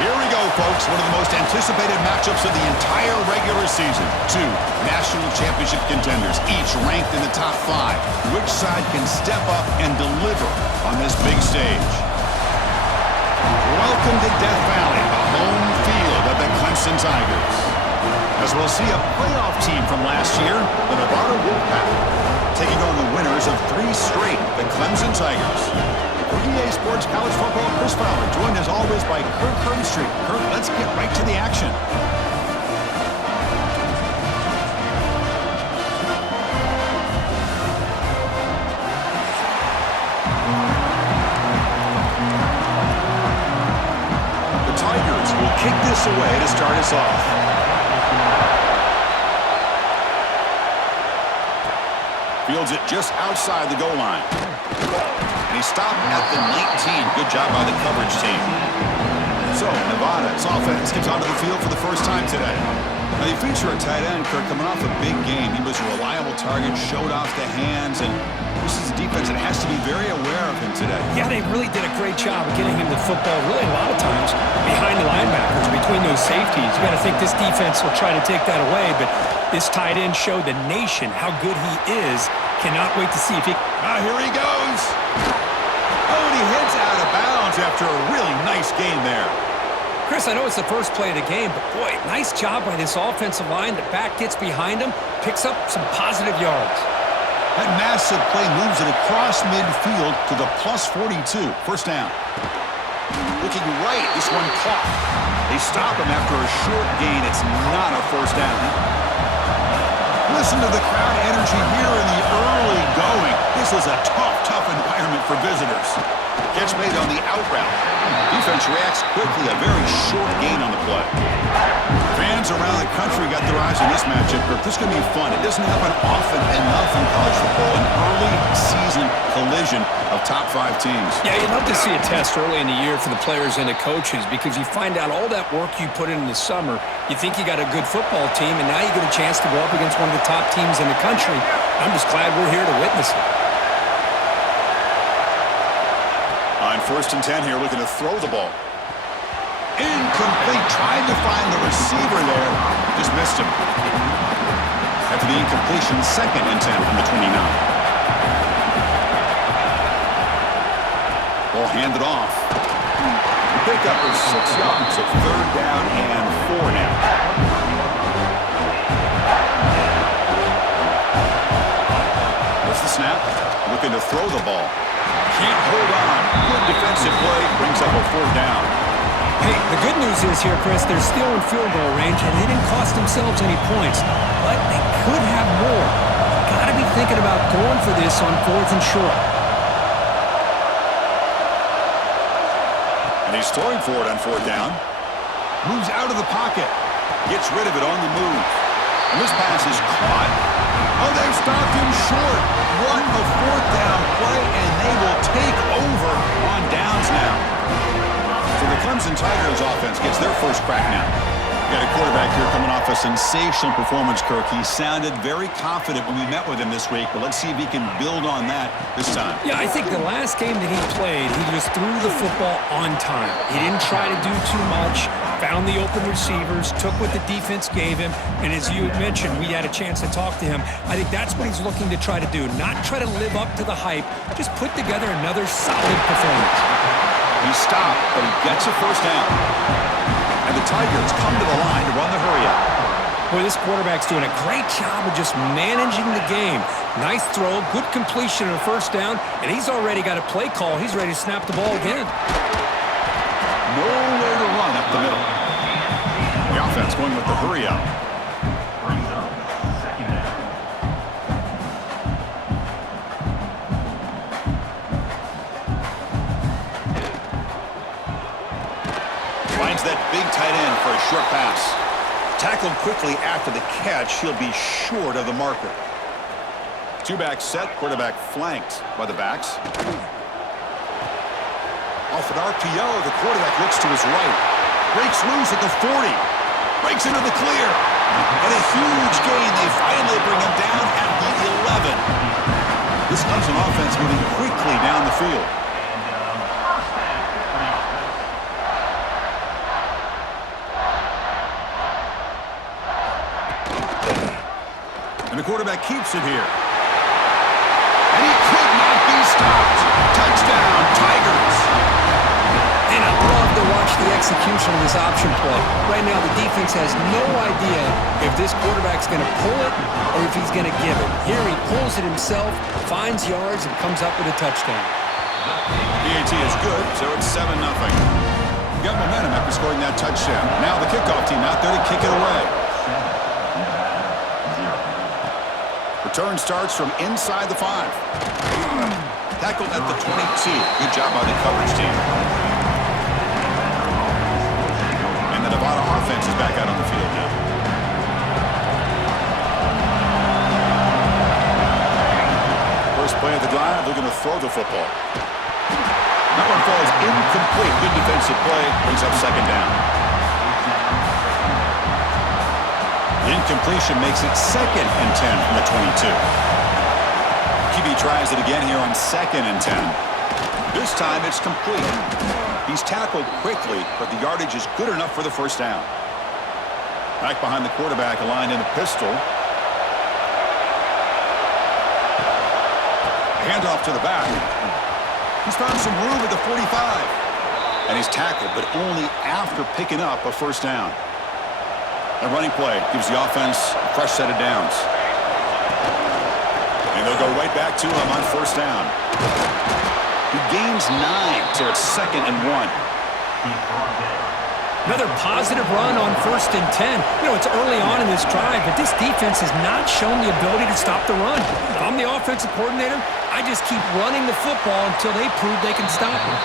Here we go, folks. One of the most anticipated matchups of the entire regular season. Two national championship contenders, each ranked in the top 5. Which side can step up and deliver on this big stage? Welcome to Death Valley, the home field of the Clemson Tigers. As we'll see a playoff team from last year, the Nevada Wolfpack, taking on the winners of 3 straight, the Clemson Tigers. For EA Sports College Football, Chris Fowler, joined as always by Kirk Herbstreit. Kirk, let's get right to the action. The Tigers will kick this away to start us off. Fields it just outside the goal line. And he stopped at the 19. Good job by the coverage team. So, Nevada's offense comes onto the field for the first time today. Now, you feature a tight end, Kirk, coming off a big game. He was a reliable target, showed off the hands, and this is a defense that has to be very aware of him today. Yeah, they really did a great job of getting him the football, really a lot of times, behind the linebackers, between those safeties. You got to think this defense will try to take that away, but this tight end showed the nation how good he is. Cannot wait to see if he... Here he goes. Oh, and he heads out of bounds after a really nice game there. Chris, I know it's the first play of the game, but boy, nice job by this offensive line. The back gets behind him, picks up some positive yards. That massive play moves it across midfield to the +42. First down. Looking right, this one caught. They stop him after a short gain. It's not a first down. Listen to the crowd energy here in the early going. This is a tough environment for visitors. Catch made on the out route. Defense reacts quickly, a very short gain on the play. Fans around the country got their eyes on this matchup. This is going to be fun. It doesn't happen often enough in college football. An early season collision of top 5 teams. Yeah, you'd love to see a test early in the year for the players and the coaches because you find out all that work you put in the summer. You think you got a good football team, and now you get a chance to go up against one of the top teams in the country. I'm just glad we're here to witness it. On 1st and 10 here, looking to throw the ball. Incomplete. Tried to find the receiver there. Just missed him. After the incompletion, 2nd and 10 from the 29. Ball handed off. The pickup is 6 yards, so 3rd down and 4 now. There's the snap. Looking to throw the ball. Can't hold on. Good defensive play. Brings up a 4th down. Hey, the good news is here, Chris, they're still in field goal range, and they didn't cost themselves any points. But they could have more. Got to be thinking about going for this on 4th and short. And he's throwing for it on 4th down. Moves out of the pocket. Gets rid of it on the move. And this pass is caught. Oh, they've stopped him short. What a 4th down play, and they will take over on downs now. So the Clemson Tigers offense gets their first crack now. Got a quarterback here coming off a sensational performance, Kirk. He sounded very confident when we met with him this week, but let's see if he can build on that this time. Yeah, I think the last game that he played, he just threw the football on time. He didn't try to do too much, found the open receivers, took what the defense gave him, and as you mentioned, we had a chance to talk to him. I think that's what he's looking to try to do, not try to live up to the hype, just put together another solid performance. He stopped, but he gets a first down. And the Tigers come to the line to run the hurry-up. Boy, this quarterback's doing a great job of just managing the game. Nice throw, good completion on a first down, and he's already got a play call. He's ready to snap the ball again. Nowhere to run up the middle. The offense going with the hurry-up. Finds that big tight end for a short pass. Tackled quickly after the catch. He'll be short of the marker. 2-back set. Quarterback flanked by the backs. Off an RPO, the quarterback looks to his right. Breaks loose at the 40. Breaks into the clear. And a huge gain. They finally bring him down at the 11. This Clemson offense moving quickly down the field. the quarterback keeps it here. And he could not be stopped. Touchdown, Tigers. And I love to watch the execution of this option play. Right now, the defense has no idea if this quarterback's going to pull it or if he's going to give it. Here he pulls it himself, finds yards, and comes up with a touchdown. PAT is good, so it's 7-0. Got momentum after scoring that touchdown. Now the kickoff team out there to kick it away. Return starts from inside the 5. Tackled at the 22. Good job by the coverage team. And the Nevada offense is back out on the field now. First play of the drive, they're going to throw the football. That one falls incomplete. Good defensive play. Brings up second down. The incompletion makes it 2nd and 10 from the 22. QB tries it again here on 2nd and 10. This time it's complete. He's tackled quickly, but the yardage is good enough for the first down. Back behind the quarterback, aligned in a pistol. Handoff to the back. He's found some room at the 45. And he's tackled, but only after picking up a first down. A running play gives the offense a fresh set of downs. And they'll go right back to him on first down. He gains 9, so it's 2nd and 1. Another positive run on 1st and 10. You know, it's early on in this drive, but this defense has not shown the ability to stop the run. If I'm the offensive coordinator, I just keep running the football until they prove they can stop it.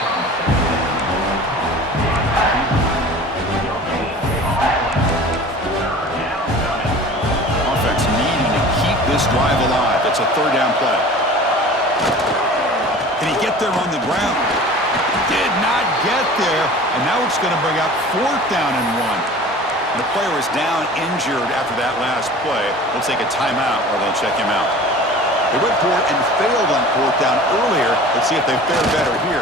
Offense needing to keep this drive alive. It's a 3rd down play. Can he get there on the ground? Did not get there, and now it's going to bring up 4th down and 1. And the player is down injured after that last play. They'll take a timeout or they'll check him out. They went for it and failed on 4th down earlier. Let's see if they fare better here.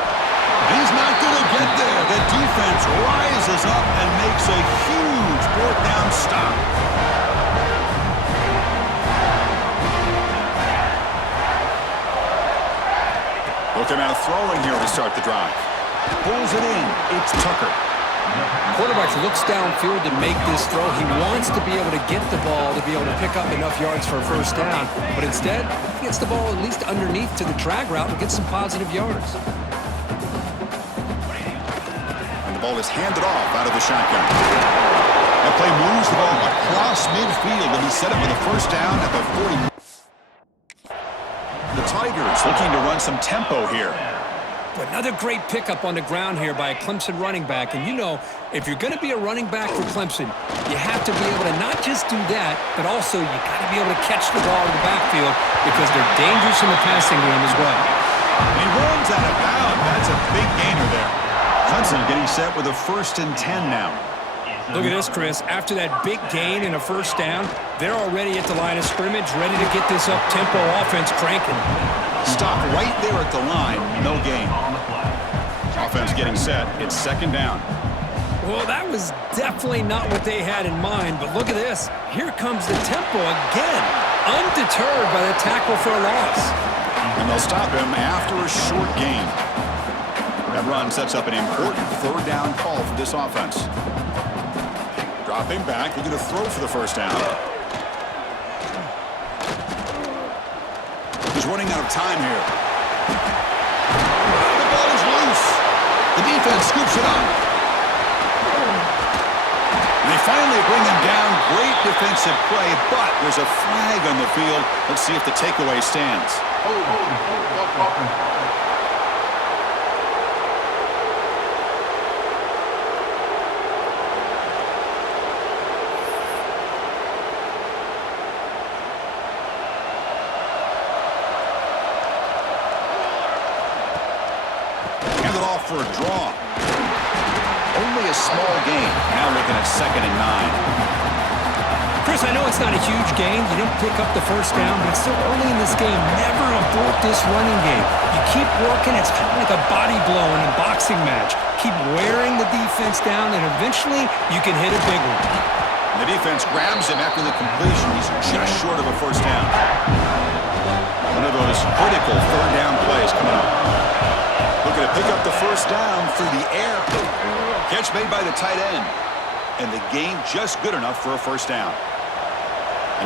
He's not going to get there. The defense rises up and makes a huge 4th down stop. Looking out throwing here to start the drive. Pulls it in. It's Tucker. Quarterback looks downfield to make this throw. He wants to be able to get the ball to be able to pick up enough yards for a first down. But instead, he gets the ball at least underneath to the drag route and gets some positive yards. And the ball is handed off out of the shotgun. That play moves the ball across midfield, and he set up with a first down at the 40. The Tigers looking to run some tempo here. Another great pickup on the ground here by a Clemson running back. And you know, if you're going to be a running back for Clemson, you have to be able to not just do that, but also you got to be able to catch the ball in the backfield because they're dangerous in the passing game as well. He runs out of bounds. That's a big gainer there. Clemson getting set with a 1st and 10 now. Look at this, Chris. After that big gain and a first down, they're already at the line of scrimmage, ready to get this up-tempo offense cranking. Stop right there at the line. No gain. Offense getting set. It's 2nd down. Well, that was definitely not what they had in mind, but look at this. Here comes the tempo again, undeterred by the tackle for a loss. And they'll stop him after a short gain. That run sets up an important 3rd down call for this offense. Dropping back, they're going to throw for the first down. He's running out of time here. The ball is loose. The defense scoops it up. And they finally bring him down. Great defensive play, but there's a flag on the field. Let's see if the takeaway stands. For a draw. Only a small gain. Now looking at 2nd and 9. Chris, I know it's not a huge gain. You didn't pick up the first down, but it's still early in this game. Never abort this running game. You keep working. It's kind of like a body blow in a boxing match. Keep wearing the defense down, and eventually you can hit a big one. The defense grabs him after the completion. He's just short of a first down. One of those critical third down plays coming up. Looking to pick up the first down through the air. Catch made by the tight end. And the gain just good enough for a first down.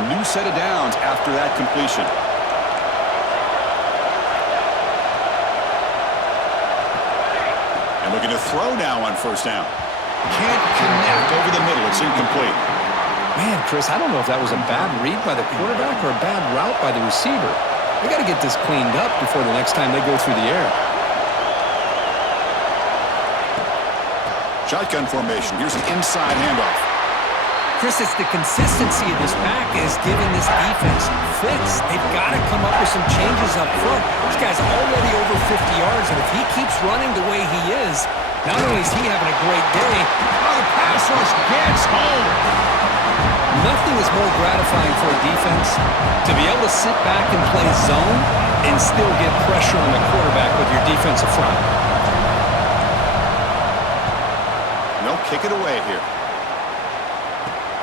A new set of downs after that completion. And looking to throw now on first down. Can't connect over the middle. It's incomplete. Man, Chris, I don't know if that was a bad read by the quarterback or a bad route by the receiver. They got to get this cleaned up before the next time they go through the air. Shotgun formation. Here's an inside handoff. Chris, it's the consistency of this back is giving this defense fits. They've got to come up with some changes up front. This guy's already over 50 yards, and if he keeps running the way he is, not only is he having a great day, the pass rush gets home. Nothing is more gratifying for a defense to be able to sit back and play zone and still get pressure on the quarterback with your defensive front. They'll kick it away here.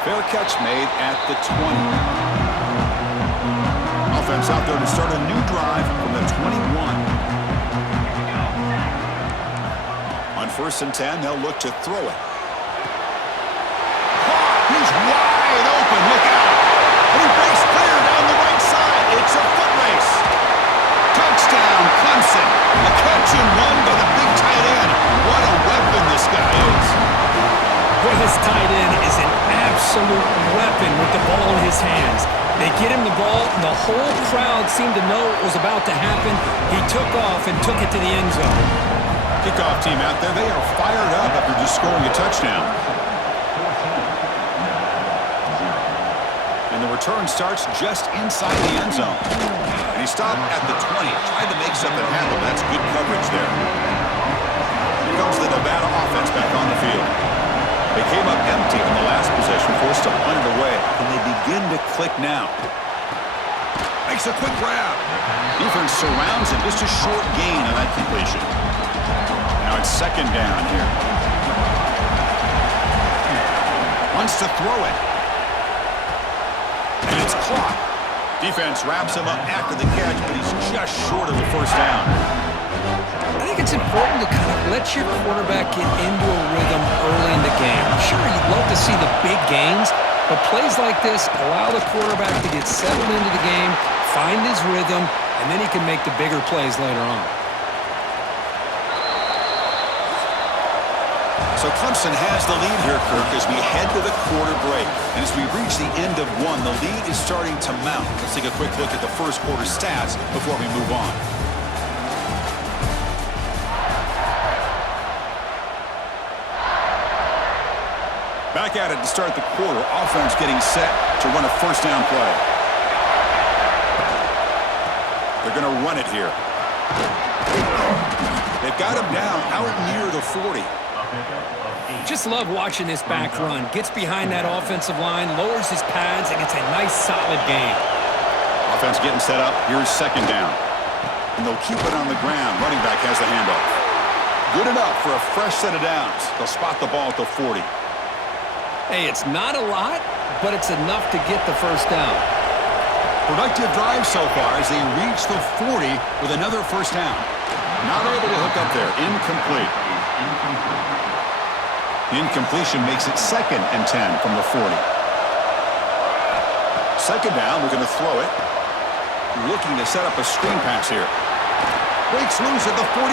Fair catch made at the 20. Offense out there to start a new drive from the 21. On 1st and 10, they'll look to throw it. He's wide open. Look out. And he breaks clear down the right side. It's a foot race. Touchdown, Clemson. A catch and run by the big tight end. What a weapon this guy is. Well, this tight end is an absolute weapon with the ball in his hands. They get him the ball, and the whole crowd seemed to know it was about to happen. He took off and took it to the end zone. Kickoff team out there, they are fired up after just scoring a touchdown. And the return starts just inside the end zone. And he stopped at the 20, tried to make something happen. That's good coverage there. Here comes the Nevada offense back on the field. They came up empty on the last possession, forced to punt it away. And they begin to click now. Makes a quick grab. Defense surrounds him. Just a short gain on that completion. Now it's 2nd down here. Wants to throw it. And it's caught. Defense wraps him up after the catch, but he's just short of the first down. I think it's important to kind of let your quarterback get into a rhythm early in the game. Sure, you'd love to see the big gains, but plays like this allow the quarterback to get settled into the game, find his rhythm, and then he can make the bigger plays later on. So Clemson has the lead here, Kirk, as we head to the quarter break. And as we reach the end of one, the lead is starting to mount. Let's take a quick look at the first quarter stats before we move on. Back at it to start the quarter. Offense getting set to run a first down play. They're going to run it here. They've got him down out near the 40. Just love watching this back run. Gets behind that offensive line, lowers his pads, and it's a nice, solid gain. Offense getting set up. Here's 2nd down. And they'll keep it on the ground. Running back has the handoff. Good enough for a fresh set of downs. They'll spot the ball at the 40. Hey, it's not a lot, but it's enough to get the first down. Productive drive so far as they reach the 40 with another first down. Not able to hook up there. Incomplete. Incompletion makes it 2nd and 10 from the 40. 2nd down, we're going to throw it. Looking to set up a screen pass here. Breaks loose at the 45.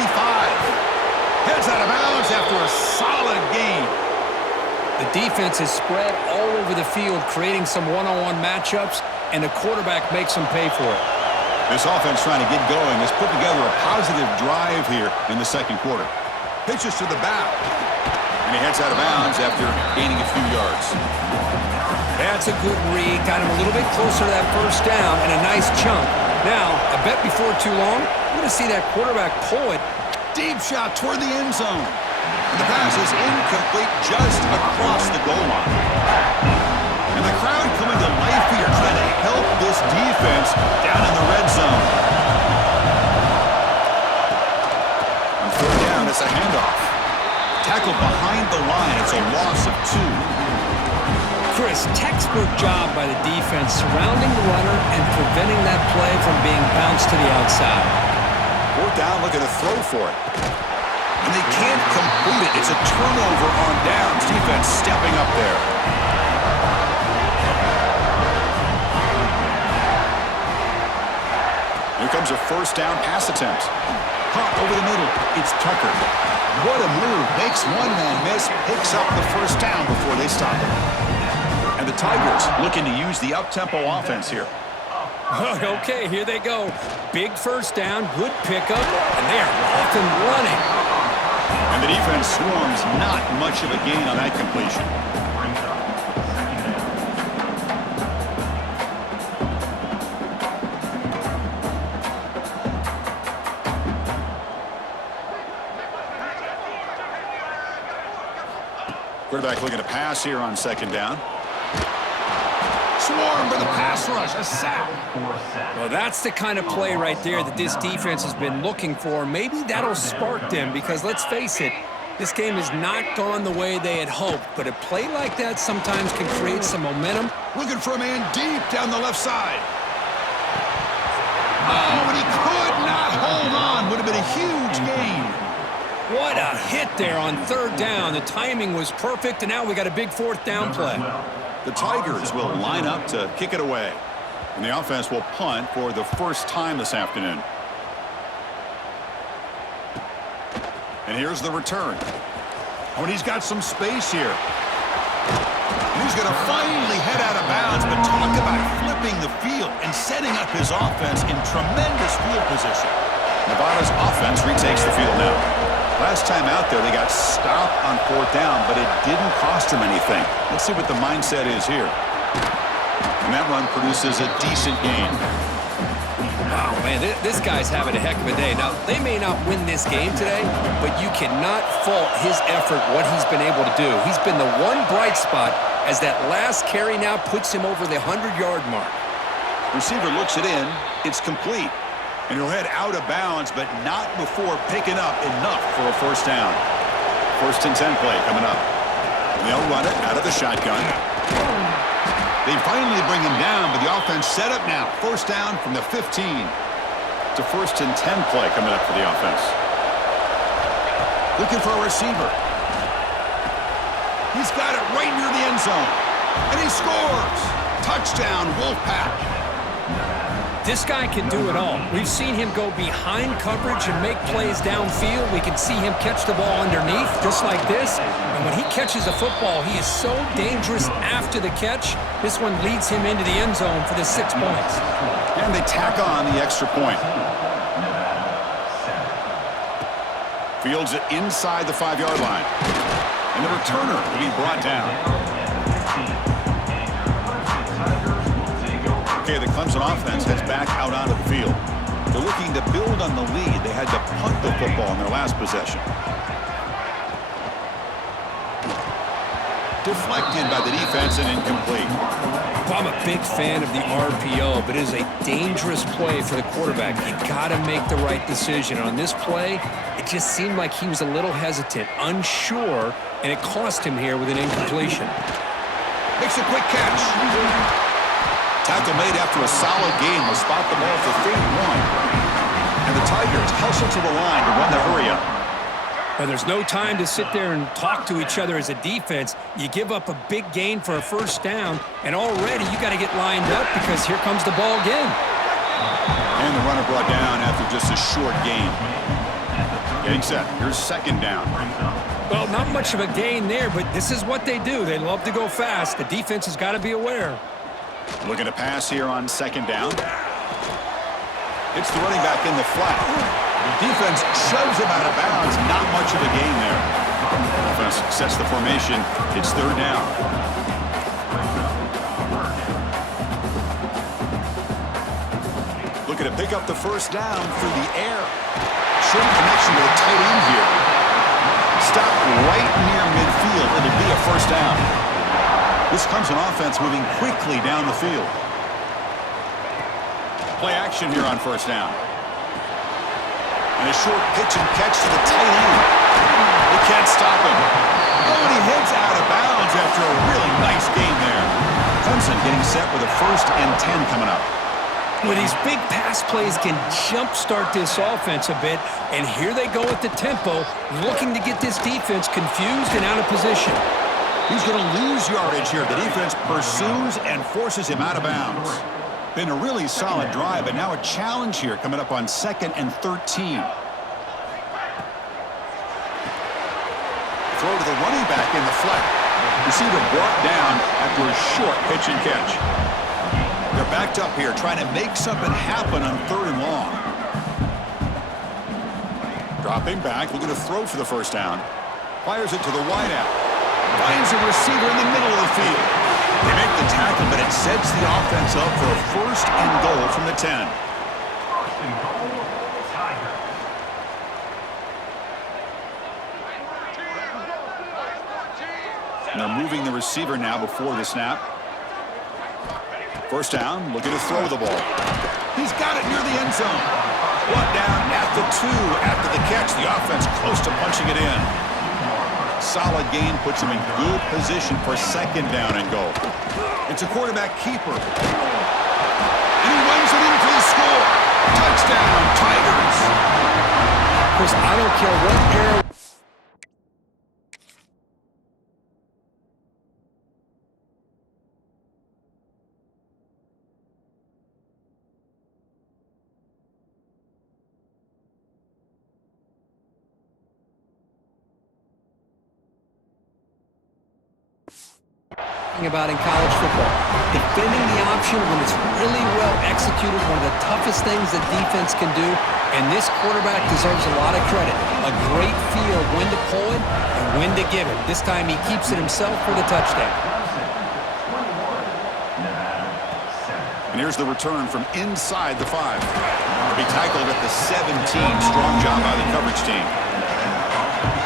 Heads out of bounds after a solid gain. The defense is spread all over the field, creating some one-on-one matchups, and the quarterback makes them pay for it. This offense trying to get going has put together a positive drive here in the second quarter. Pitches to the back. And he heads out of bounds after gaining a few yards. That's a good read. Got him a little bit closer to that first down and a nice chunk. Now, I bet before too long, we're going to see that quarterback pull it. Deep shot toward the end zone. And the pass is incomplete just across the goal line. And the the crowd coming to life here, trying to help this defense down in the red zone. On third down, it's a handoff. Tackled behind the line. It's a loss of 2. Chris, textbook job by the defense surrounding the runner and preventing that play from being bounced to the outside. Fourth down, looking to throw for it. And they can't complete it. It's a turnover on downs. Defense stepping up there. Here comes a first down pass attempt. Caught over the middle. It's Tucker. What a move. Makes one man miss. Picks up the first down before they stop him. And the Tigers looking to use the up-tempo offense here. Okay, here they go. Big first down, good pickup, and they are off and running. And the defense swarms, not much of a gain on that completion. Quarterback looking to pass here on second down. Swarm for the pass rush, a sack. Well, that's the kind of play right there that this defense has been looking for. Maybe that'll spark them because, let's face it, this game has not gone the way they had hoped. But a play like that sometimes can create some momentum. Looking for a man deep down the left side. Oh, and he could not hold on. Would have been a huge gain. What a hit there on third down. The timing was perfect, and now we got a big fourth down play. The Tigers will line up to kick it away. And the offense will punt for the first time this afternoon. And here's the return. Oh, and he's got some space here. He's going to finally head out of bounds, but talk about flipping the field and setting up his offense in tremendous field position. Nevada's offense retakes the field now. Last time out there, they got stopped on fourth down, but it didn't cost them anything. Let's see what the mindset is here. And that run produces a decent gain. Wow, man, this guy's having a heck of a day. Now, they may not win this game today, but you cannot fault his effort, what he's been able to do. He's been the one bright spot as that last carry now puts him over the 100-yard mark. Receiver looks it in. It's complete. And he'll head out of bounds, but not before picking up enough for a first down. First and 10 play coming up. And they'll run it out of the shotgun. They finally bring him down, but the offense set up now. First down from the 15. It's a first and 10 play coming up for the offense. Looking for a receiver. He's got it right near the end zone. And he scores. Touchdown, Wolfpack. This guy can do it all. We've seen him go behind coverage and make plays downfield. We can see him catch the ball underneath, just like this. And when he catches a football, he is so dangerous after the catch. This one leads him into the end zone for the 6 points. And they tack on the extra point. Fields it inside the 5-yard line. And the returner will be brought down. Okay, the Clemson offense heads back out onto the field. They're looking to build on the lead. They had to punt the football in their last possession. Deflected by the defense and incomplete. Well, I'm a big fan of the RPO, but it is a dangerous play for the quarterback. You got to make the right decision. On this play, it just seemed like he was a little hesitant, unsure, and it cost him here with an incompletion. Makes a quick catch. Tackle made after a solid gain will spot the ball for 31. And the Tigers hustle to the line to run the hurry up. Well, there's no time to sit there and talk to each other as a defense. You give up a big gain for a first down, and already you got to get lined up because here comes the ball again. And the runner brought down after just a short gain. Getting set. Here's second down. Well, not much of a gain there, but this is what they do. They love to go fast. The defense has got to be aware. Looking to pass here on second down. It's the running back in the flat. Defense shoves him out of bounds. Not much of a gain there. Offense sets the formation. It's third down. Looking to pick up the first down through the air. Short connection to the tight end here. Stop right near midfield. It'll be a first down. This Clemson offense moving quickly down the field. Play action here on first down. And a short pitch and catch to the tight end. They can't stop him. Oh, and he heads out of bounds after a really nice game there. Clemson getting set with a 1st and 10 coming up. Well, these big pass plays can jumpstart this offense a bit, and here they go with the tempo, looking to get this defense confused and out of position. He's going to lose yardage here. The defense pursues and forces him out of bounds. Been a really solid drive, but now a challenge here coming up on 2nd and 13. Throw to the running back in the flat. Receiver brought down after a short pitch and catch. They're backed up here trying to make something happen on 3rd and long. Dropping back, looking to throw for the first down. Fires it to the wideout. Finds a receiver in the middle of the field. They make the tackle, but it sets the offense up for a 1st and goal from the 10. And they're moving the receiver now before the snap. First down, looking to throw the ball. He's got it near the end zone. Brought down at the 2 after the catch. The offense close to punching it in. Solid gain puts him in good position for 2nd down and goal. It's a quarterback keeper. And he runs it in for the score. Touchdown, Tigers. Chris, I don't care what era. About in college football, defending the option when it's really well executed, one of the toughest things that defense can do, and this quarterback deserves a lot of credit. A great feel of when to pull it and when to give it. This time he keeps it himself for the touchdown. And here's the return from inside the 5. To be tackled at the 17. Strong job by the coverage team.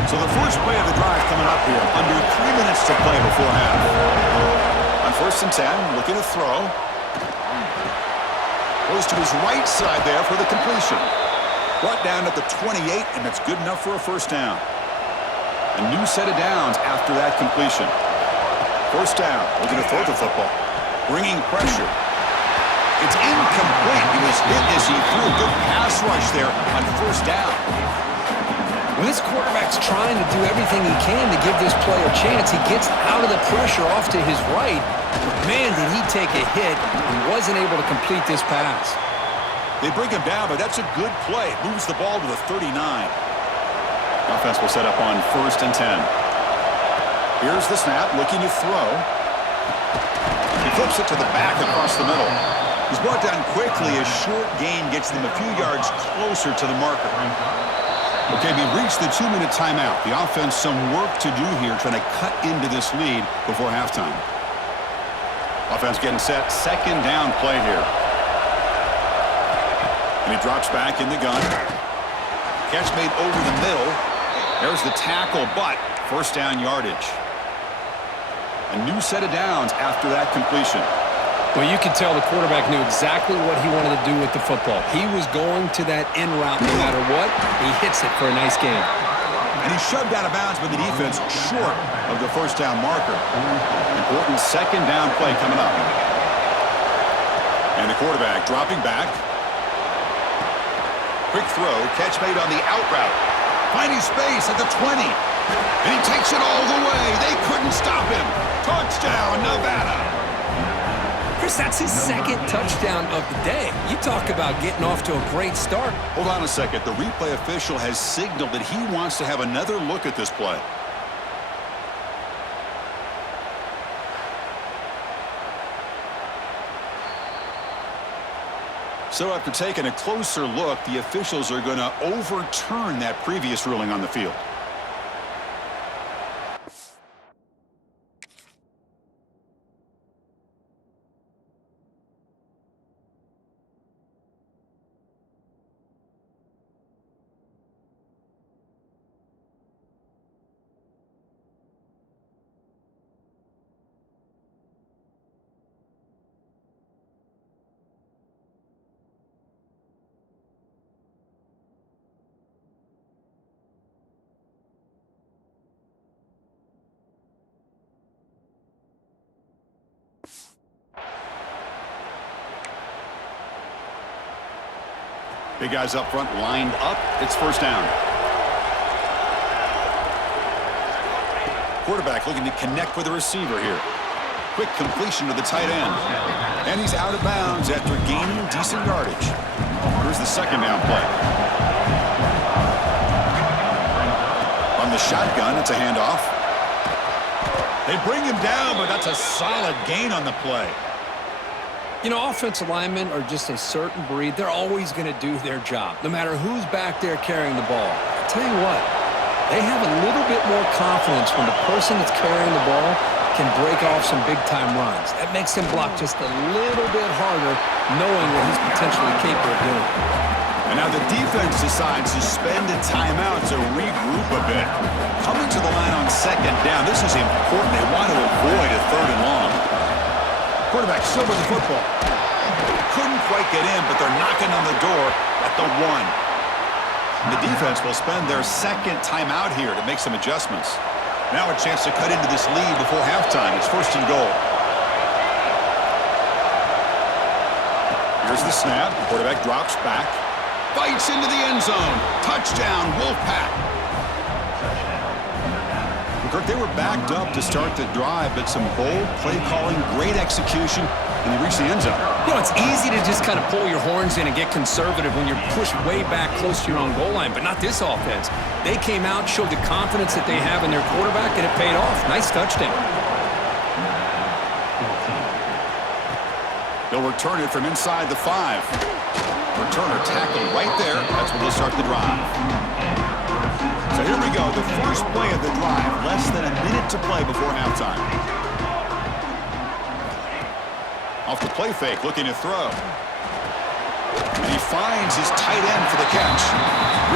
So the first play of the drive coming up here. Under 3 minutes to play before half. On 1st and 10, looking to throw. Goes to his right side there for the completion. Brought down at the 28, and that's good enough for a 1st down. A new set of downs after that completion. 1st down, looking to throw the football. Bringing pressure. It's incomplete. He was hit as he threw a good pass rush there on 1st down. When this quarterback's trying to do everything he can to give this play a chance, he gets out of the pressure off to his right. But man, did he take a hit and wasn't able to complete this pass. They bring him down, but that's a good play. Moves the ball to the 39. Offense will set up on 1st and 10. Here's the snap, looking to throw. He flips it to the back across the middle. He's brought down quickly. A short gain gets them a few yards closer to the marker. Okay, we reached the 2-minute timeout. The offense some work to do here, trying to cut into this lead before halftime. Offense getting set. 2nd down play here. And he drops back in the gun. Catch made over the middle. There's the tackle, but 1st down yardage. A new set of downs after that completion. Well, you can tell the quarterback knew exactly what he wanted to do with the football. He was going to that in route no matter what. He hits it for a nice game. And he shoved out of bounds by the defense short of the 1st down marker. Important 2nd down play coming up. And the quarterback dropping back. Quick throw, catch made on the out route. Finding space at the 20. And he takes it all the way. They couldn't stop him. Touchdown, Nevada. Chris, that's his 2nd touchdown of the day. You talk about getting off to a great start. Hold on a second. The replay official has signaled that he wants to have another look at this play. So after taking a closer look, the officials are going to overturn that previous ruling on the field. Big guys up front lined up. It's first down. Quarterback looking to connect with the receiver here. Quick completion to the tight end. And he's out of bounds after gaining decent yardage. Here's the second down play. On the shotgun, it's a handoff. They bring him down, but that's a solid gain on the play. You know, offensive linemen are just a certain breed. They're always going to do their job, no matter who's back there carrying the ball. I'll tell you what, they have a little bit more confidence when the person that's carrying the ball can break off some big-time runs. That makes him block just a little bit harder, knowing what he's potentially capable of doing. And now the defense decides to spend a timeout to regroup a bit. Coming to the line on second down, this is important. They want to avoid a third and long. Quarterback still with the football. Couldn't quite get in, but they're knocking on the door at the 1. The defense will spend their second timeout here to make some adjustments. Now a chance to cut into this lead before halftime. It's first and goal. Here's the snap. Quarterback drops back. Bites into the end zone. Touchdown, Wolfpack. Kirk, they were backed up to start the drive, but some bold play calling, great execution, and they reached the end zone. You know, it's easy to just kind of pull your horns in and get conservative when you're pushed way back close to your own goal line, but not this offense. They came out, showed the confidence that they have in their quarterback, and it paid off. Nice touchdown. They'll return it from inside the 5. Returner tackled right there. That's where they'll start the drive. So here we go, the first play of the drive. Less than a minute to play before halftime. Off the play fake, looking to throw. And he finds his tight end for the catch.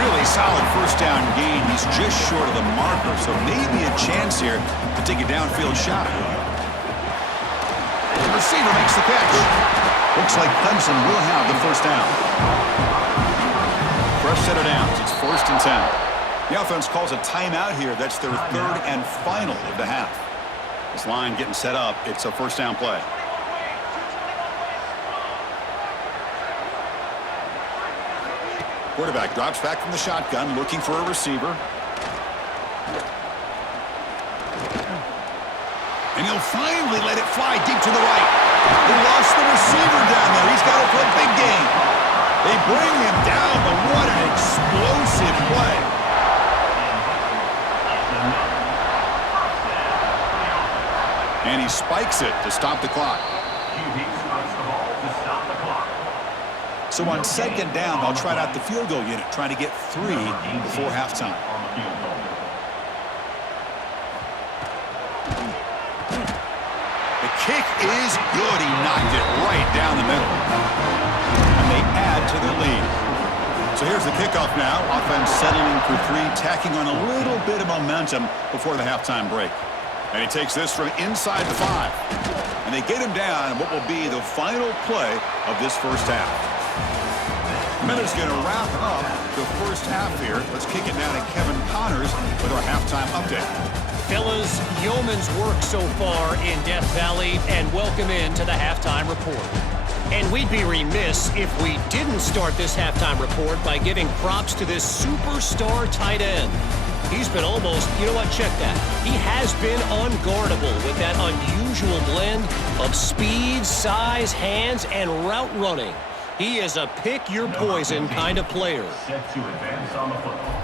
Really solid first down gain. He's just short of the marker, so maybe a chance here to take a downfield shot. The receiver makes the catch. Looks like Clemson will have the first down. Fresh set of downs. It's first and 10. The offense calls a timeout here. That's their third and final of the half. This line getting set up. It's a first down play. Quarterback drops back from the shotgun, looking for a receiver. And he'll finally let it fly deep to the right. He lost the receiver down there. He's got it for a big gain. They bring him down, but what an explosive play. And he spikes it to stop the clock. So on second down, they'll try out the field goal unit, trying to get 3 before halftime. The kick is good. He knocked it right down the middle. And they add to their lead. So here's the kickoff now. Offense settling for 3, tacking on a little bit of momentum before the halftime break. And he takes this from inside the 5. And they get him down in what will be the final play of this first half. The minute's going to wrap up the first half here. Let's kick it down to Kevin Connors with our halftime update. Fellas, yeoman's work so far in Death Valley, and welcome into the halftime report. And we'd be remiss if we didn't start this halftime report by giving props to this superstar tight end. He's been almost, you know what, check that. He has been unguardable with that unusual blend of speed, size, hands, and route running. He is a pick-your-poison kind of player. Set to advance on the football.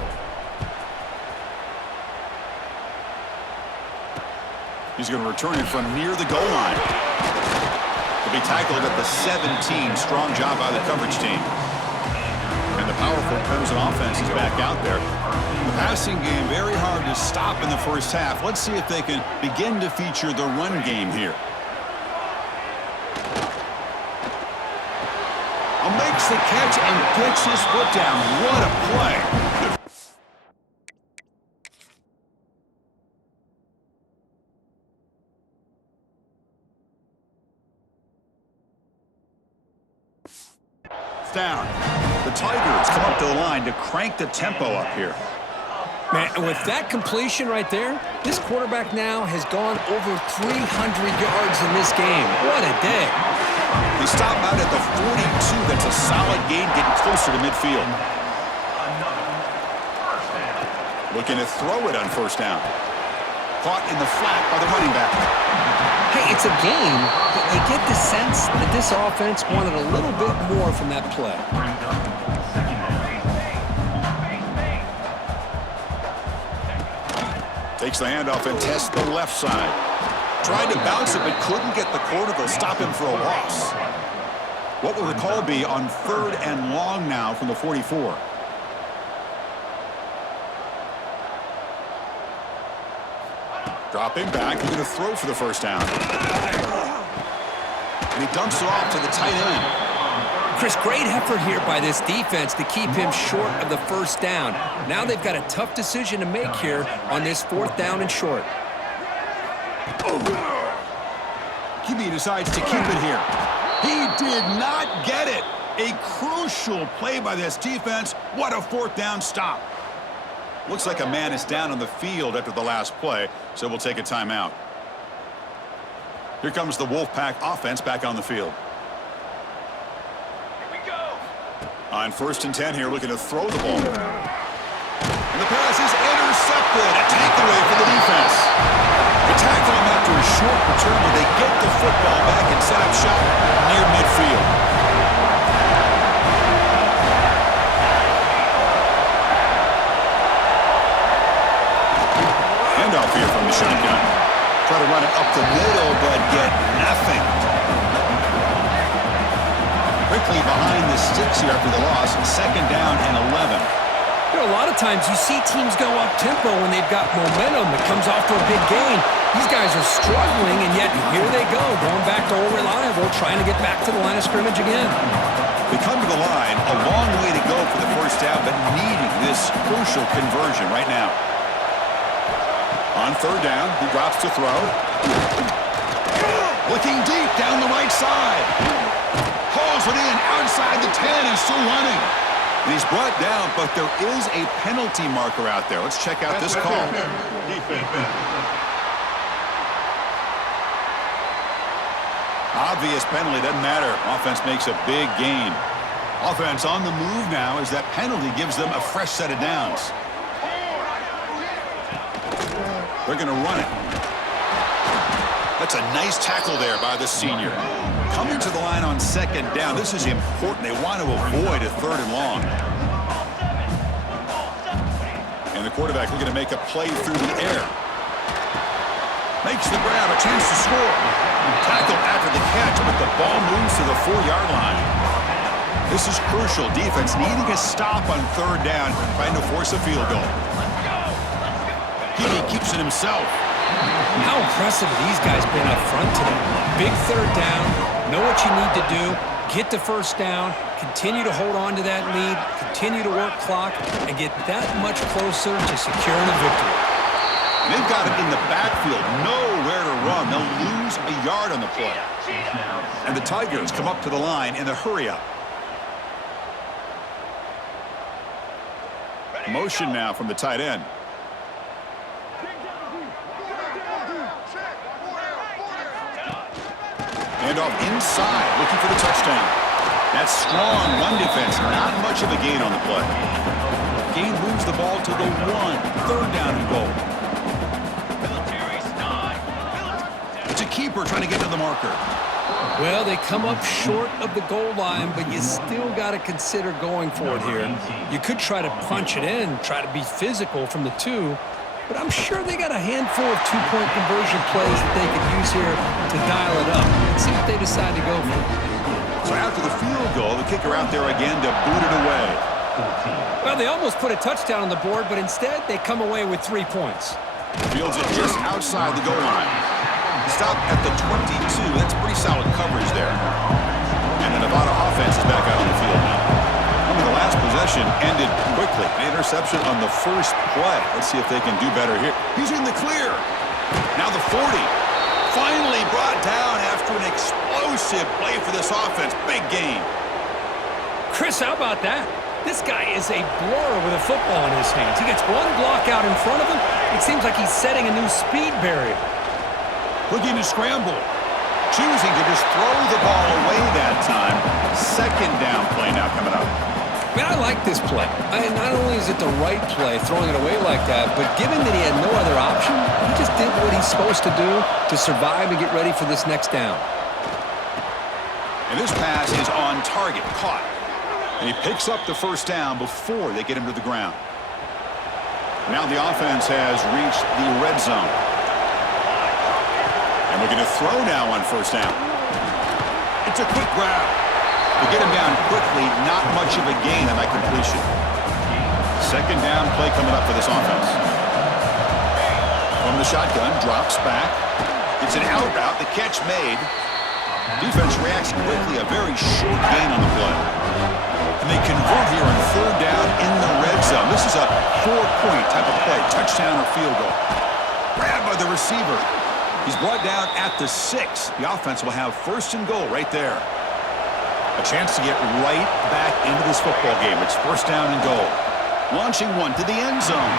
He's going to return it from near the goal line. He'll be tackled at the 17. Strong job by the coverage team. And the powerful Clemson offense is back out there. The passing game very hard to stop in the first half. Let's see if they can begin to feature the run game here. Makes the catch and gets his foot down. What a play. Down. The Tigers come up to the line to crank the tempo up here. Man, with that completion right there, this quarterback now has gone over 300 yards in this game. What a day. The They stop out at the 42. That's a solid gain, getting closer to midfield. Looking to throw it on first down. Caught in the flat by the running back. Hey, it's a game, but you get the sense that this offense wanted a little bit more from that play. Takes the handoff and tests the left side. Tried to bounce it, but couldn't get the corner. They'll stop him for a loss. What will the call be on 3rd and long now from the 44? Dropping back, he's going to throw for the first down. And he dumps it off to the tight end. Chris, great effort here by this defense to keep him short of the first down. Now they've got a tough decision to make here on this 4th down and short. QB decides to keep it here. He did not get it. A crucial play by this defense. What a 4th down stop. Looks like a man is down on the field after the last play, so we'll take a timeout. Here comes the Wolfpack offense back on the field. Here we go. On 1st and 10 here, looking to throw the ball. And the pass is intercepted. A takeaway for the defense. They tackle him after a short return where they get the football back and set up shop near midfield. Handoff here from the shotgun. Try to run it up the middle, but get nothing. Quickly behind the sticks here after the loss. 2nd down and 11. You know, a lot of times you see teams go up-tempo when they've got momentum that comes off to a big gain. These guys are struggling, and yet here they go, going back to old reliable, trying to get back to the line of scrimmage again. They come to the line, a long way to go for the first down, but needing this crucial conversion right now. On 3rd down, he drops to throw. Looking deep down the right side. Hauls it in outside the 10 and still running. And he's brought down, but there is a penalty marker out there. Let's check out this call. Obvious penalty, doesn't matter. Offense makes a big gain. Offense on the move now as that penalty gives them a fresh set of downs. They're going to run it. That's a nice tackle there by the senior. Coming to the line on 2nd down. This is important. They want to avoid a 3rd and long. And the quarterback looking to make a play through the air. Makes the grab, a chance to score. Tackle after the catch, but the ball moves to the 4-yard line. This is crucial. Defense needing a stop on 3rd down, trying to force a field goal. He keeps it himself. How impressive have these guys been up front today? Big 3rd down, know what you need to do, get the first down, continue to hold on to that lead, continue to work clock, and get that much closer to securing a victory. They've got it in the backfield, nowhere to run. They'll lose a yard on the play. And the Tigers come up to the line in the hurry-up. Motion now from the tight end. Handoff inside, looking for the touchdown. That's strong run defense, not much of a gain on the play. Gain moves the ball to the 1, 3rd down and goal. It's a keeper trying to get to the marker. Well, they come up short of the goal line, but you still got to consider going for it here. You could try to punch it in, try to be physical from the 2, but I'm sure they got a handful of 2-point conversion plays that they could use here to dial it up. Let's see what they decide to go for. So after the field goal, the kicker out there again to boot it away. Well, they almost put a touchdown on the board, but instead they come away with 3 points. Fields it just outside the goal line. Stop at the 22. That's pretty solid coverage there. And the Nevada offense is back out on the field now. The last possession ended quickly. An interception on the first play. Let's see if they can do better here. He's in the clear. Now the 40. Finally brought down after an explosive play for this offense. Big game. Chris, how about that? This guy is a blower with a football in his hands. He gets one block out in front of him. It seems like he's setting a new speed barrier. Looking to scramble. Choosing to just throw the ball away that time. Second down play now coming up. Man, I like this play. Not only is it the right play, throwing it away like that, but given that he had no other option, he just did what he's supposed to do to survive and get ready for this next down. And this pass is on target, caught. And he picks up the first down before they get him to the ground. Now the offense has reached the red zone. And we're going to throw now on first down. It's a quick grab. To get him down quickly, not much of a gain on that completion. Second down play coming up for this offense. From the shotgun, drops back. It's an out route, the catch made. Defense reacts quickly, a very short gain on the play. And they convert here on third down in the red zone. This is a 4-point type of play, touchdown or field goal. Grabbed by the receiver. He's brought down at the 6. The offense will have first and goal right there. A chance to get right back into this football game. It's first down and goal. Launching one to the end zone.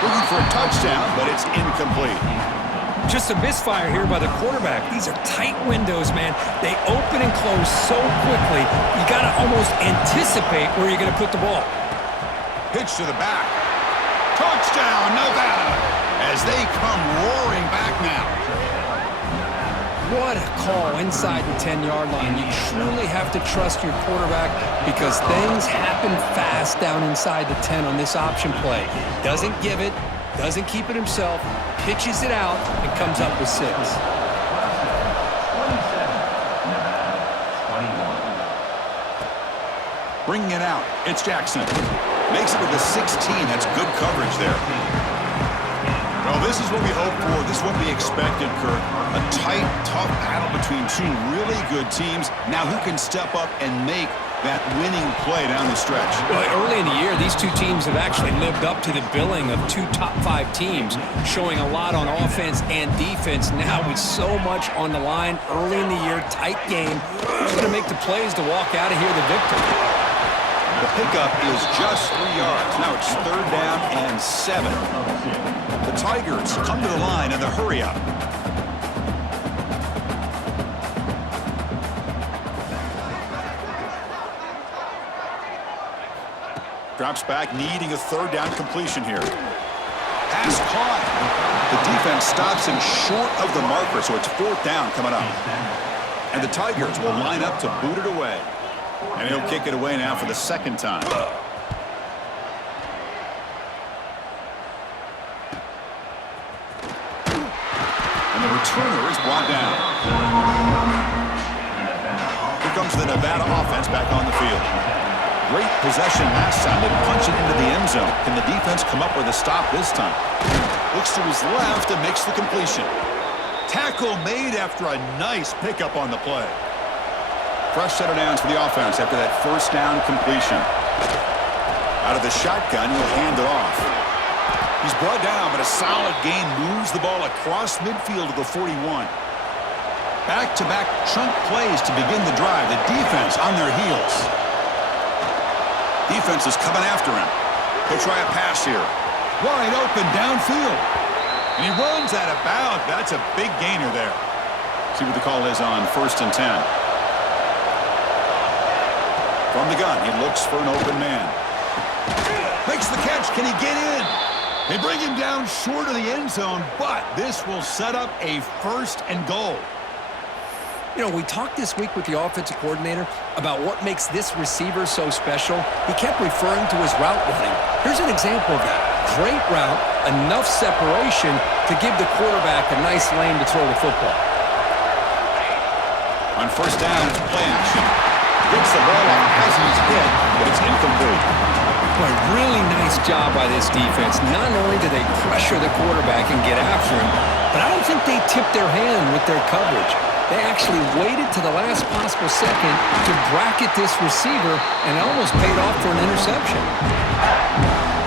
Looking for a touchdown, but it's incomplete. Just a misfire here by the quarterback. These are tight windows, man. They open and close so quickly, you got to almost anticipate where you're going to put the ball. Pitch to the back. Touchdown, Nevada, as they come roaring back now. What a call inside the 10-yard line. You truly have to trust your quarterback because things happen fast down inside the 10 on this option play. Doesn't give it, doesn't keep it himself, pitches it out, and comes up with 6. Bringing it out, it's Jackson. Makes it with a 16. That's good coverage there. Well, this is what we hoped for. This is what we expected, Kirk. A tight, tough battle between two really good teams. Now who can step up and make that winning play down the stretch? Well, early in the year, these two teams have actually lived up to the billing of 2 top-5 teams, showing a lot on offense and defense. Now with so much on the line early in the year, tight game, who's going to make the plays to walk out of here the victor? The pickup is just 3 yards. Now it's third down and 7. The Tigers come to the line in the hurry up. Drops back, needing a third down completion here. Pass caught. The defense stops him short of the marker, so it's fourth down coming up. And the Tigers will line up to boot it away. And he'll kick it away now for the second time. And the returner is brought down. Here comes the Nevada offense back on the field. Great possession last time. They punch it into the end zone. Can the defense come up with a stop this time? Looks to his left and makes the completion. Tackle made after a nice pickup on the play. Fresh set of downs for the offense after that first down completion. Out of the shotgun, he'll hand it off. He's brought down, but a solid gain moves the ball across midfield to the 41. Back-to-back chunk plays to begin the drive. The defense on their heels. Defense is coming after him. He'll try a pass here. Wide open downfield. And he runs out of bounds. That's a big gainer there. See what the call is on first and 10. From the gun, he looks for an open man. Makes the catch. Can he get in? They bring him down short of the end zone, but this will set up a first and goal. You know, we talked this week with the offensive coordinator about what makes this receiver so special. He kept referring to his route running. Here's an example of that. Great route, enough separation to give the quarterback a nice lane to throw the football. On first down, it's play action. Gets the ball off, has his hit, but it's incomplete. Boy, really nice job by this defense. Not only do they pressure the quarterback and get after him, but I don't think they tipped their hand with their coverage. They actually waited to the last possible second to bracket this receiver, and it almost paid off for an interception.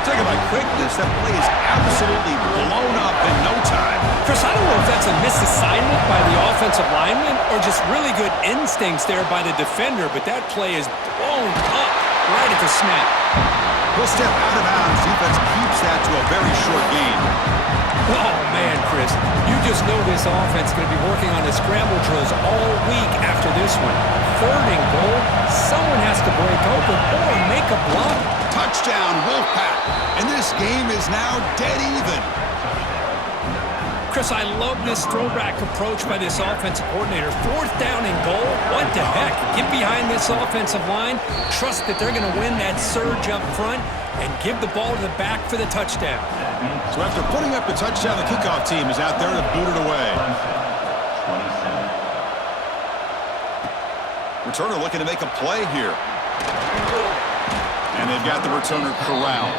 Talk about quickness. That play is absolutely blown up in no time. Chris, I don't know if that's a misassignment by the offensive lineman or just really good instincts there by the defender, but that play is blown up right at the snap. He'll step out of bounds. Defense keeps that to a very short gain. Oh, man, Chris, you just know this offense is going to be working on the scramble drills all week after this one. 3rd and goal, someone has to break open or make a block. Touchdown, Wolfpack. And this game is now dead even. Chris, I love this throwback approach by this offensive coordinator. 4th down and goal, what the heck? Get behind this offensive line, trust that they're going to win that surge up front, and give the ball to the back for the touchdown. So after putting up a touchdown, the kickoff team is out there to boot it away. Returner looking to make a play here. And they've got the returner corralled.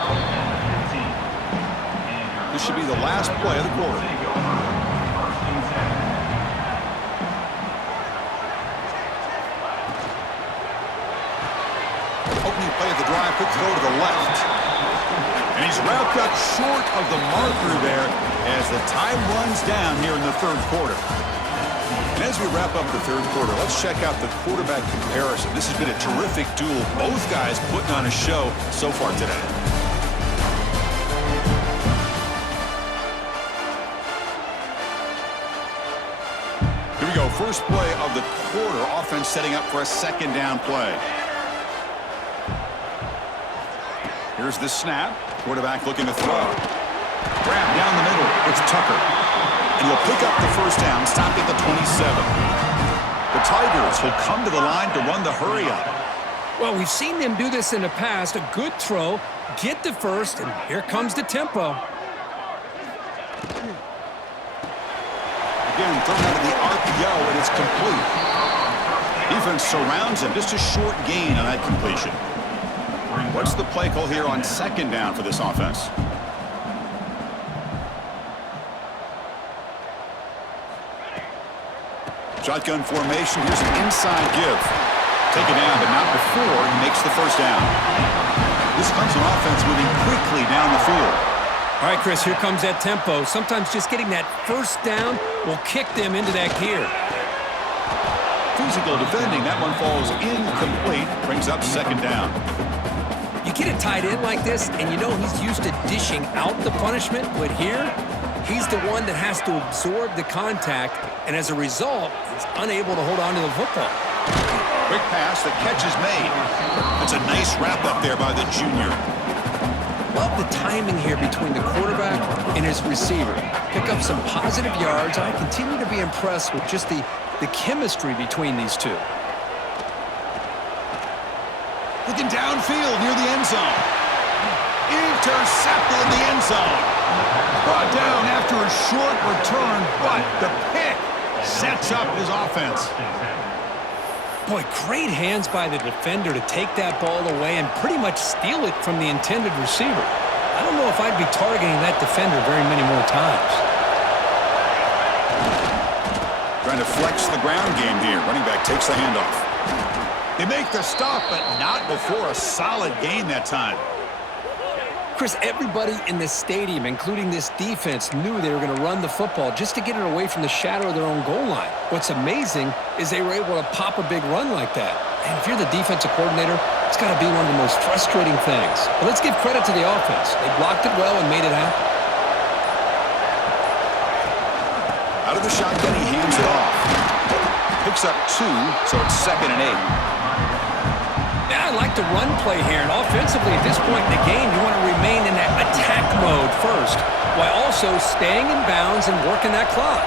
This should be the last play of the quarter. Opening play of the drive, quick throw to the left. And he's wrapped up short of the marker there as the time runs down here in the 3rd quarter. And as we wrap up the 3rd quarter, let's check out the quarterback comparison. This has been a terrific duel. Both guys putting on a show so far today. Here we go. First play of the quarter. Offense setting up for a 2nd down play. Here's the snap. Quarterback looking to throw. Grab down the middle. It's Tucker. And he'll pick up the 1st down, stopped at the 27. The Tigers will come to the line to run the hurry up. Well, we've seen them do this in the past. A good throw, get the 1st, and here comes the tempo. Again, thrown out of the RPO, and it's complete. Defense surrounds him. Just a short gain on that completion. What's the play call here on 2nd down for this offense? Shotgun formation. Here's an inside give. Take it down, but not before he makes the 1st down. This Clemson offense moving quickly down the field. All right, Chris, here comes that tempo. Sometimes just getting that 1st down will kick them into that gear. Physical defending. That one falls incomplete. Brings up 2nd down. You get a tight end like this, and you know he's used to dishing out the punishment, but here, he's the one that has to absorb the contact, and as a result, he's unable to hold on to the football. Quick pass, the catch is made. That's a nice wrap up there by the junior. Love the timing here between the quarterback and his receiver. Pick up some positive yards. I continue to be impressed with just the chemistry between these two. Looking downfield near the end zone. Intercepted in the end zone. Brought down after a short return, but the pick sets up his offense. Boy, great hands by the defender to take that ball away and pretty much steal it from the intended receiver. I don't know if I'd be targeting that defender very many more times. Trying to flex the ground game here. Running back takes the handoff. They make the stop, but not before a solid gain that time. Chris, everybody in this stadium, including this defense, knew they were going to run the football just to get it away from the shadow of their own goal line. What's amazing is they were able to pop a big run like that. And if you're the defensive coordinator, it's got to be one of the most frustrating things. But let's give credit to the offense. They blocked it well and made it happen. Out of the shotgun, he hands it off. Picks up 2, so it's 2nd and 8. Yeah, I like the run play here, and offensively at this point in the game, you want to remain in that attack mode first, while also staying in bounds and working that clock.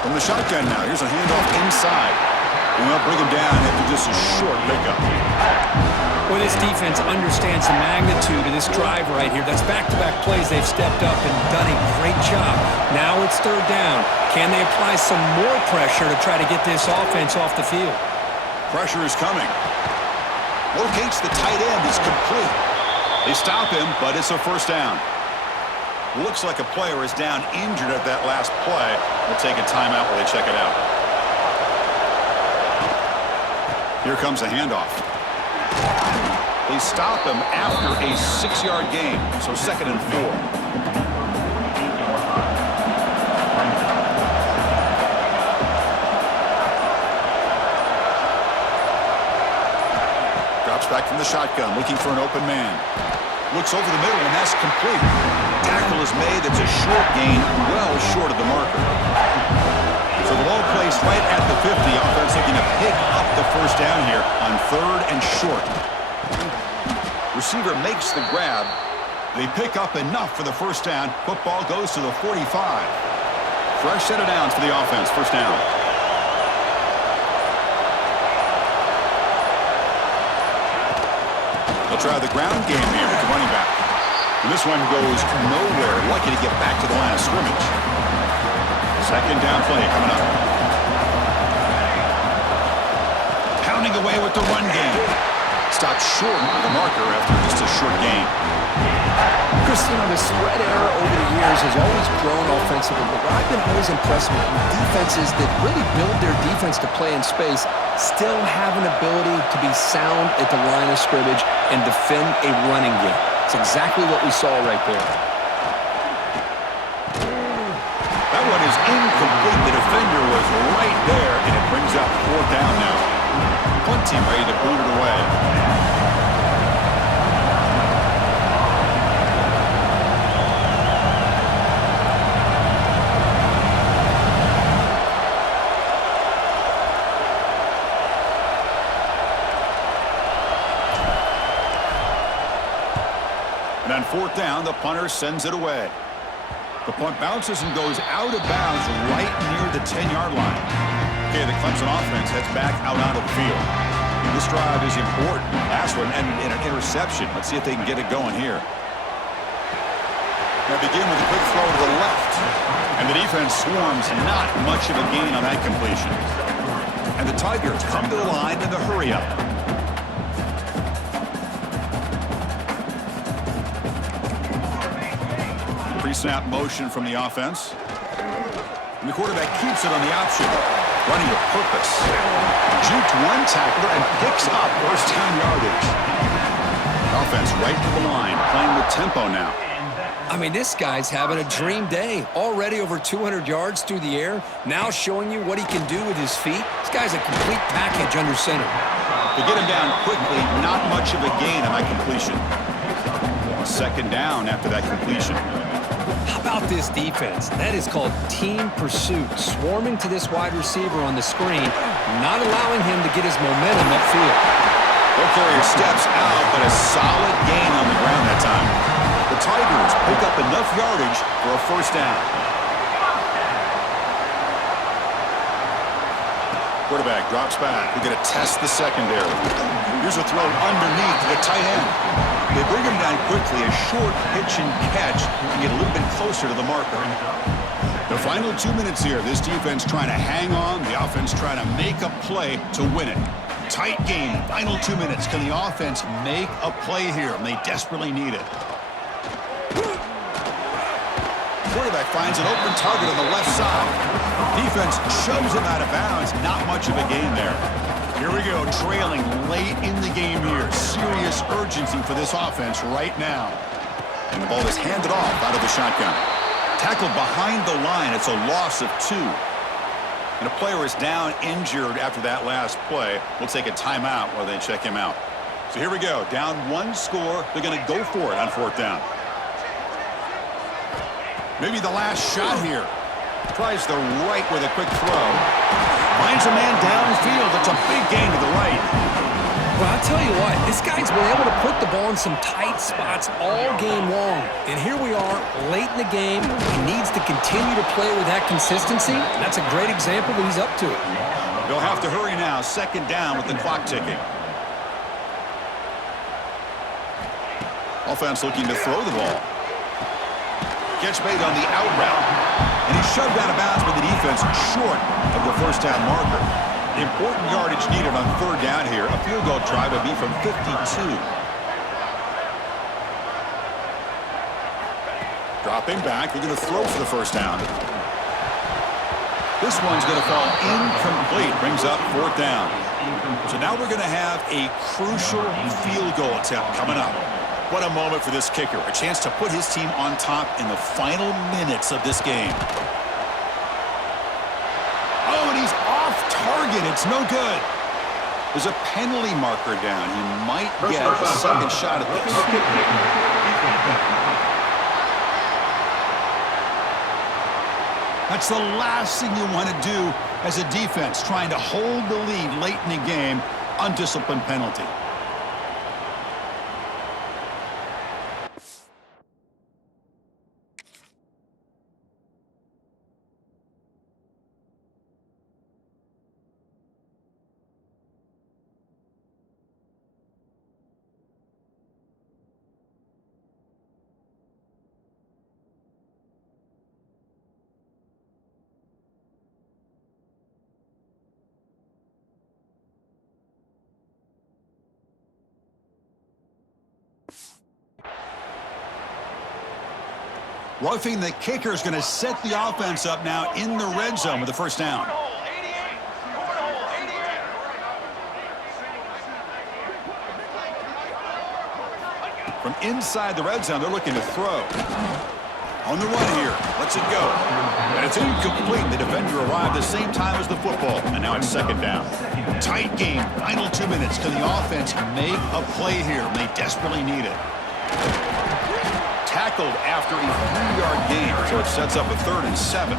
From the shotgun now, here's a handoff inside. And they'll bring him down after just a short pickup. Well, this defense understands the magnitude of this drive right here. That's back-to-back plays. They've stepped up and done a great job. Now it's 3rd down. Can they apply some more pressure to try to get this offense off the field? Pressure is coming. Locates the tight end. It's complete. They stop him, but it's a 1st down. Looks like a player is down injured at that last play. We'll take a timeout while they check it out. Here comes a handoff. They stop him after a 6-yard gain, so 2nd and 4. Back from the shotgun, looking for an open man. Looks over the middle, and that's complete. Tackle is made. It's a short gain, well short of the marker. So the ball placed right at the 50. Offense looking to pick up the first down here on 3rd and short. Receiver makes the grab. They pick up enough for the first down. Football goes to the 45. Fresh set of downs for the offense. First down. They'll try the ground game here with the running back. And this one goes nowhere. Lucky to get back to the line of scrimmage. Second down play coming up. Pounding away with the run game. Stopped short of the marker after just a short gain. Chris, the spread error over the years has always grown offensively, but what I've been always impressed with defenses that really build their defense to play in space still have an ability to be sound at the line of scrimmage and defend a running game. It's exactly what we saw right there. That one is incomplete. The defender was right there, and it brings up 4th down now. Plenty ready to boot it away. And on 4th down, the punter sends it away. The punt bounces and goes out of bounds right near the 10-yard line. Okay, the Clemson offense heads back out onto the field. This drive is important. Last one ended in an interception. Let's see if they can get it going here. They begin with a quick throw to the left. And the defense swarms not much of a gain on that completion. And the Tigers come to the line in the hurry-up. Pre-snap motion from the offense. And the quarterback keeps it on the option. Running with purpose. Juked one tackler and picks up first down yardage. Offense right to the line, playing with tempo now. I mean, this guy's having a dream day. Already over 200 yards through the air. Now showing you what he can do with his feet. This guy's a complete package under center. To get him down quickly, not much of a gain on that completion. Second down after that completion. How about this defense? That is called team pursuit. Swarming to this wide receiver on the screen, not allowing him to get his momentum upfield. Ball carrier steps out, but a solid gain on the ground that time. The Tigers pick up enough yardage for a first down. Quarterback drops back. We're going to test the secondary. Here's a throw underneath to the tight end. They bring him down quickly, a short pitch and catch to get a little bit closer to the marker. The final 2 minutes here, this defense trying to hang on, the offense trying to make a play to win it. Tight game, final 2 minutes. Can the offense make a play here? And they desperately need it. Quarterback finds an open target on the left side. Defense shoves him out of bounds. Not much of a gain there. Here we go, trailing late in the game here. Serious urgency for this offense right now. And the ball is handed off out of the shotgun. Tackled behind the line. It's a loss of 2. And a player is down injured after that last play. We'll take a timeout while they check him out. So here we go, down 1 score. They're going to go for it on 4th down. Maybe the last shot here. Tries the right with a quick throw. Finds a man downfield. It's a big gain to the right. Well, I'll tell you what, this guy's been able to put the ball in some tight spots all game long. And here we are, late in the game. He needs to continue to play with that consistency. That's a great example that he's up to it. They'll have to hurry now. Second down with the clock ticking. Offense looking to throw the ball. Catch made on the out route. And he's shoved out of bounds by the defense short of the first down marker. Important yardage needed on 3rd down here. A field goal try would be from 52. Dropping back. They're going to throw for the first down. This one's going to fall incomplete. Brings up 4th down. So now we're going to have a crucial field goal attempt coming up. What a moment for this kicker. A chance to put his team on top in the final minutes of this game. Oh, and he's off target. It's no good. There's a penalty marker down. He might get a second shot at this. That's the last thing you want to do as a defense, trying to hold the lead late in the game, undisciplined penalty. Roughing the kicker is going to set the offense up now in the red zone with the first down. From inside the red zone, they're looking to throw. On the run here, lets it go. And it's incomplete. The defender arrived the same time as the football, and now it's second down. Tight game, final 2 minutes. Can the offense make a play here? And they desperately need it. Tackled after a 3-yard gain, so it sets up a 3rd and 7.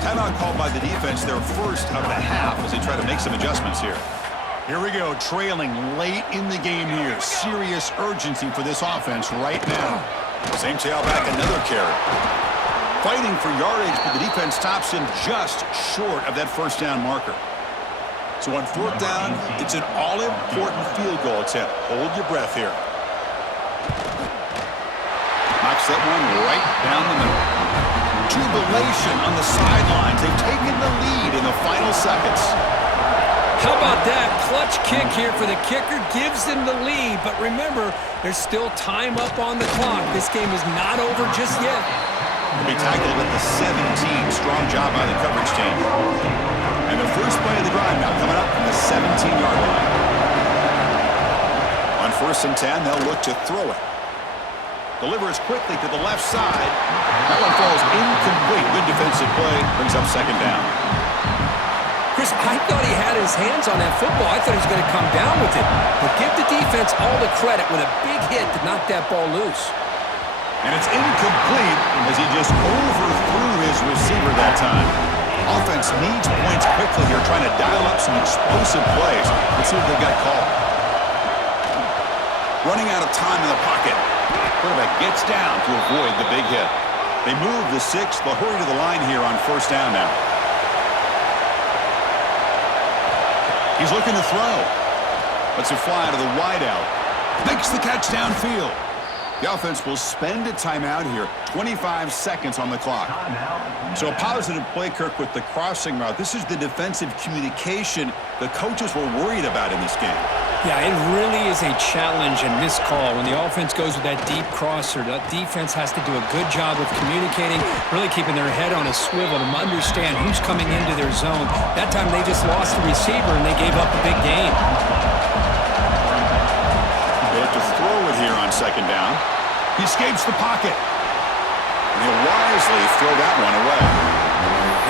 Timeout called by the defense, their first of the half, as they try to make some adjustments here. Here we go, trailing late in the game here. Serious urgency for this offense right now. Same tailback, another carry. Fighting for yardage, but the defense stops him just short of that first down marker. So on 4th down, it's an all-important field goal attempt. Hold your breath here. Knocks that one right down the middle. Jubilation on the sidelines. They've taken the lead in the final seconds. How about that? Clutch kick here for the kicker. Gives them the lead. But remember, there's still time up on the clock. This game is not over just yet. He'll be tackled at the 17. Strong job by the coverage team. And the first play of the drive now coming up from the 17-yard line. On 1st and 10, they'll look to throw it. Delivers quickly to the left side. That one falls incomplete. Good defensive play. Brings up second down. Chris, I thought he had his hands on that football. I thought he was going to come down with it. But give the defense all the credit with a big hit to knock that ball loose. And it's incomplete as he just overthrew his receiver that time. Offense needs points quickly here, trying to dial up some explosive plays. Let's see what they've got called. Running out of time in the pocket. Quarterback gets down to avoid the big hit. They move the 6. They'll hurry to the line here on 1st down now. He's looking to throw. Lets it fly to the wideout. Makes the catch downfield. The offense will spend a timeout here. 25 seconds on the clock. So a positive play, Kirk, with the crossing route. This is the defensive communication the coaches were worried about in this game. Yeah, it really is a challenge in this call. When the offense goes with that deep crosser, the defense has to do a good job of communicating, really keeping their head on a swivel to understand who's coming into their zone. That time they just lost the receiver and they gave up a big gain. They have to throw it here on 2nd down. He escapes the pocket. And he'll wisely throw that one away.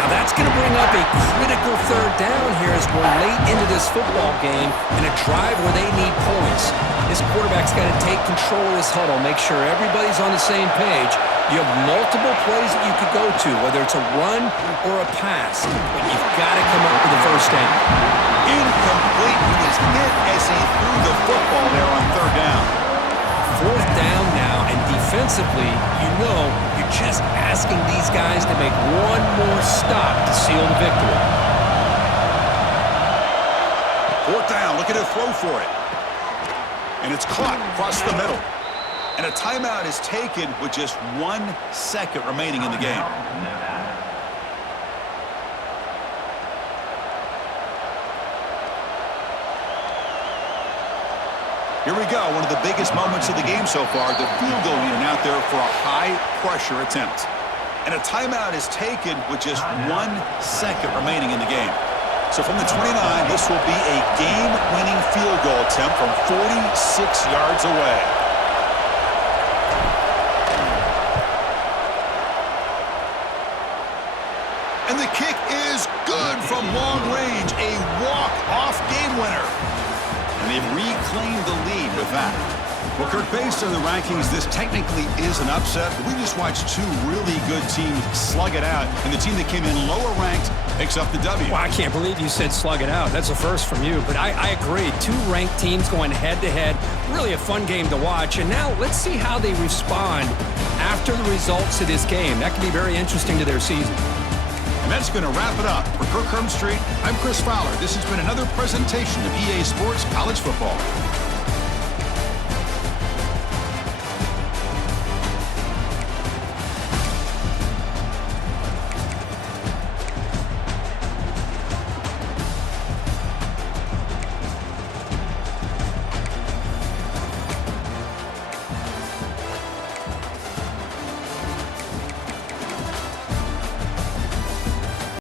Now that's going to bring up a critical 3rd down here as we're late into this football game in a drive where they need points. This quarterback's got to take control of this huddle, make sure everybody's on the same page. You have multiple plays that you could go to, whether it's a run or a pass, but you've got to come up with the first down. Incomplete. He was hit as he threw the football there on 3rd down. 4th down now, and defensively, you're just asking these guys to make one more stop to seal the victory. 4th down, looking to throw for it. And it's caught across the middle. And a timeout is taken with just 1 second remaining in the game. Here we go, one of the biggest moments of the game so far. The field goal unit out there for a high-pressure attempt. And a timeout is taken with just 1 second remaining in the game. So from the 29, this will be a game-winning field goal attempt from 46 yards away. And the kick is good from long range, a walk-off game winner. And they've reclaimed the lead with that. Well, Kirk, based on the rankings, this technically is an upset. But we just watched two really good teams slug it out, and the team that came in lower ranked picks up the W. Well, I can't believe you said slug it out. That's a first from you. But I agree. Two ranked teams going head-to-head. Really a fun game to watch. And now let's see how they respond after the results of this game. That can be very interesting to their season. And that's going to wrap it up. For Kirk Street, I'm Chris Fowler. This has been another presentation of EA Sports College Football.